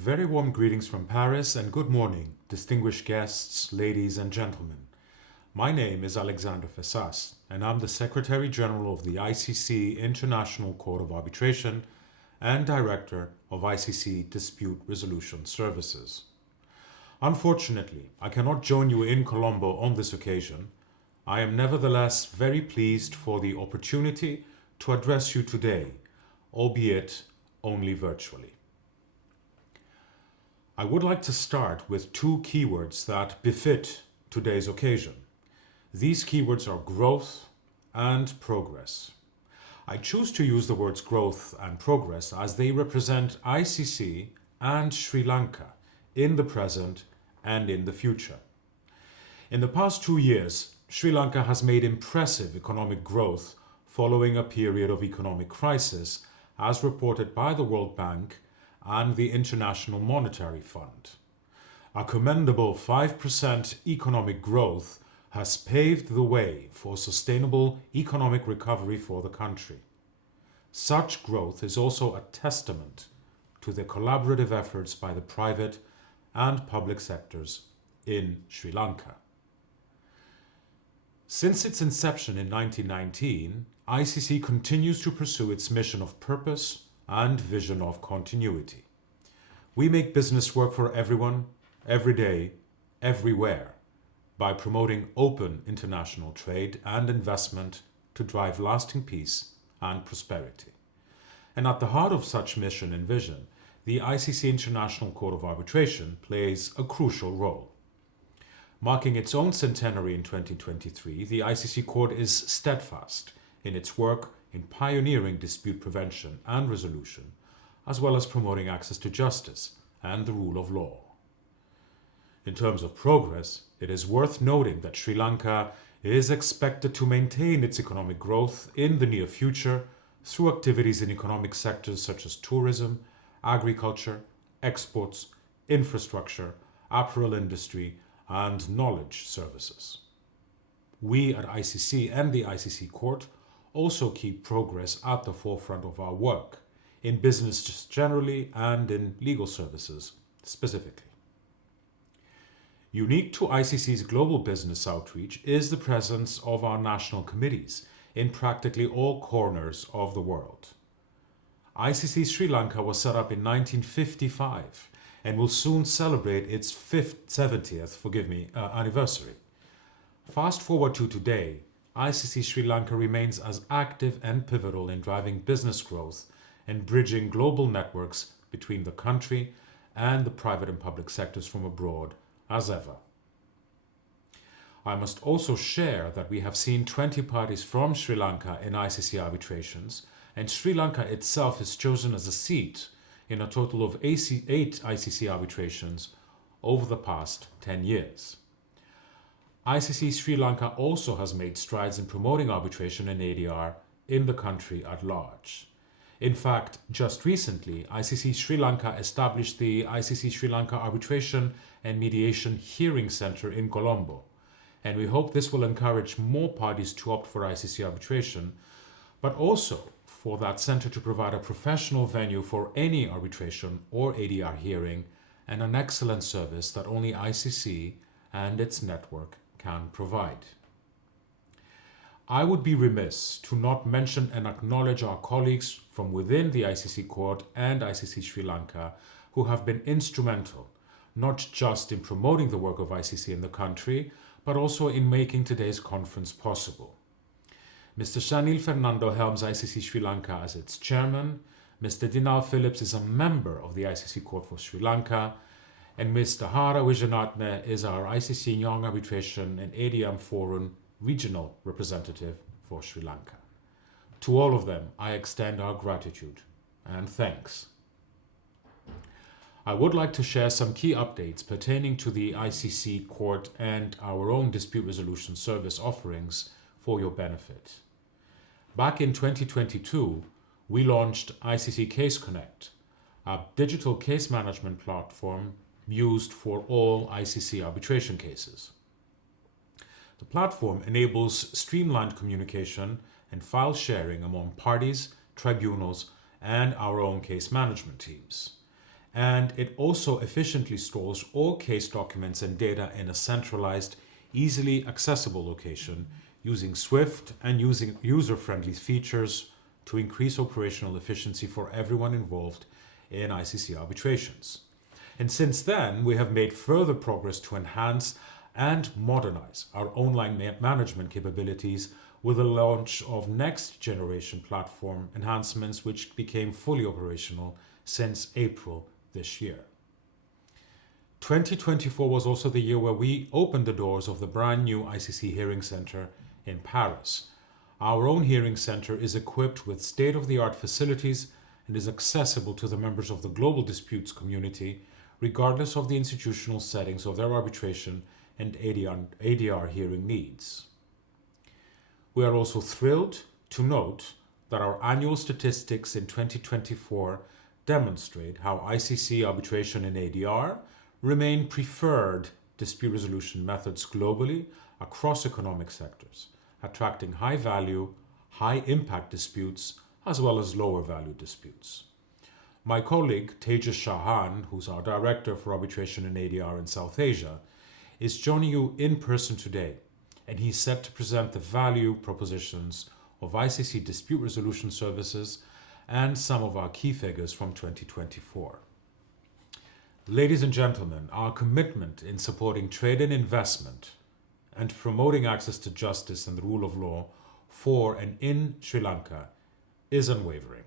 Very warm greetings from Paris and good morning, distinguished guests, ladies and gentlemen. My name is Alexander Fessas, and I'm the Secretary General of the ICC International Court of Arbitration and Director of ICC Dispute Resolution Services. Unfortunately, I cannot join you in Colombo on this occasion. I am nevertheless very pleased for the opportunity to address you today, albeit only virtually. I would like to start with two keywords that befit today's occasion. These keywords are growth and progress. I choose to use the words growth and progress as they represent ICC and Sri Lanka in the present and in the future. In the past 2 years, Sri Lanka has made impressive economic growth following a period of economic crisis, as reported by the World Bank and the International Monetary Fund. A commendable 5% economic growth has paved the way for sustainable economic recovery for the country. Such growth is also a testament to the collaborative efforts by the private and public sectors in Sri Lanka. Since its inception in 1919, ICC continues to pursue its mission of purpose and vision of continuity. We make business work for everyone, every day, everywhere, by promoting open international trade and investment to drive lasting peace and prosperity. And at the heart of such mission and vision, the ICC International Court of Arbitration plays a crucial role. Marking its own centenary in 2023, the ICC Court is steadfast in its work in pioneering dispute prevention and resolution, as well as promoting access to justice and the rule of law. In terms of progress, it is worth noting that Sri Lanka is expected to maintain its economic growth in the near future through activities in economic sectors such as tourism, agriculture, exports, infrastructure, apparel industry, and knowledge services. We at ICC and the ICC Court also keep progress at the forefront of our work, in business just generally and in legal services specifically. Unique to ICC's global business outreach is the presence of our national committees in practically all corners of the world. ICC Sri Lanka was set up in 1955 and will soon celebrate its 70th anniversary. Fast forward to today, ICC Sri Lanka remains as active and pivotal in driving business growth and bridging global networks between the country and the private and public sectors from abroad as ever. I must also share that we have seen 20 parties from Sri Lanka in ICC arbitrations, and Sri Lanka itself is chosen as a seat in a total of 8 ICC arbitrations over the past 10 years. ICC Sri Lanka also has made strides in promoting arbitration and ADR in the country at large. In fact, just recently, ICC Sri Lanka established the ICC Sri Lanka Arbitration and Mediation Hearing Center in Colombo, and we hope this will encourage more parties to opt for ICC arbitration, but also for that center to provide a professional venue for any arbitration or ADR hearing and an excellent service that only ICC and its network can provide. I would be remiss to not mention and acknowledge our colleagues from within the ICC Court and ICC Sri Lanka who have been instrumental, not just in promoting the work of ICC in the country, but also in making today's conference possible. Mr. Shanil Fernando helms ICC Sri Lanka as its chairman, Mr. Dinal Phillips is a member of the ICC Court for Sri Lanka, and Mr. Hara Wijanatne is our ICC Young Arbitration and ADM Forum regional representative for Sri Lanka. To all of them, I extend our gratitude and thanks. I would like to share some key updates pertaining to the ICC Court and our own dispute resolution service offerings for your benefit. Back in 2022, we launched ICC Case Connect, a digital case management platform used for all ICC arbitration cases. The platform enables streamlined communication and file sharing among parties, tribunals, and our own case management teams. and it also efficiently stores all case documents and data in a centralized, easily accessible location using swift and using user-friendly features to increase operational efficiency for everyone involved in ICC arbitrations. And since then, we have made further progress to enhance and modernize our online management capabilities with the launch of next generation platform enhancements, which became fully operational since April this year. 2024 was also the year where we opened the doors of the brand new ICC Hearing Center in Paris. Our own hearing center is equipped with state-of-the-art facilities and is accessible to the members of the global disputes community, regardless of the institutional settings of their arbitration and ADR hearing needs. We are also thrilled to note that our annual statistics in 2024 demonstrate how ICC arbitration and ADR remain preferred dispute resolution methods globally across economic sectors, attracting high-value, high-impact disputes as well as lower-value disputes. My colleague Tejas Shahan, who's our Director for Arbitration and ADR in South Asia, is joining you in person today, and he's set to present the value propositions of ICC dispute resolution services and some of our key figures from 2024. Ladies and gentlemen, our commitment in supporting trade and investment and promoting access to justice and the rule of law for and in Sri Lanka is unwavering.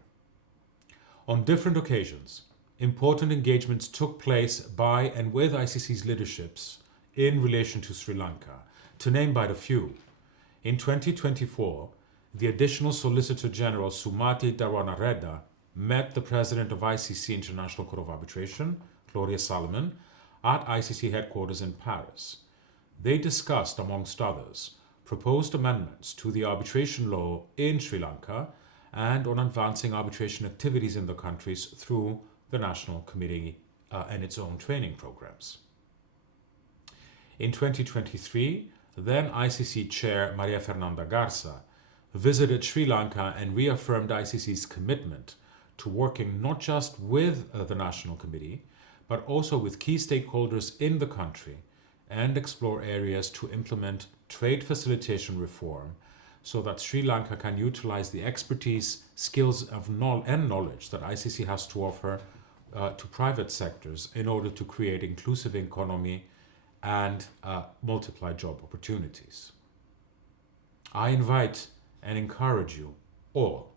On different occasions, important engagements took place by and with ICC's leaderships in relation to Sri Lanka. To name but a few, in 2024, the Additional Solicitor General Sumati Darwanaredda met the President of ICC International Court of Arbitration, Gloria Salomon, at ICC headquarters in Paris. They discussed, amongst others, proposed amendments to the arbitration law in Sri Lanka and on advancing arbitration activities in the countries through the National Committee and its own training programs. In 2023, then ICC Chair Maria Fernanda Garza visited Sri Lanka and reaffirmed ICC's commitment to working not just with the National Committee, but also with key stakeholders in the country and explore areas to implement trade facilitation reform so that Sri Lanka can utilize the expertise, skills, and knowledge that ICC has to offer to private sectors in order to create inclusive economy and multiply job opportunities. I invite and encourage you all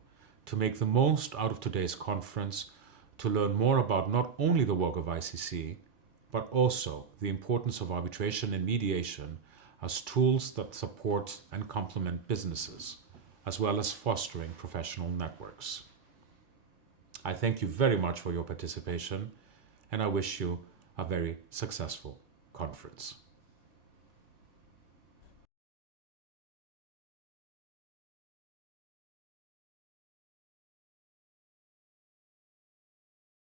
to make the most out of today's conference to learn more about not only the work of ICC, but also the importance of arbitration and mediation as tools that support and complement businesses, as well as fostering professional networks. I thank you very much for your participation, and I wish you a very successful conference.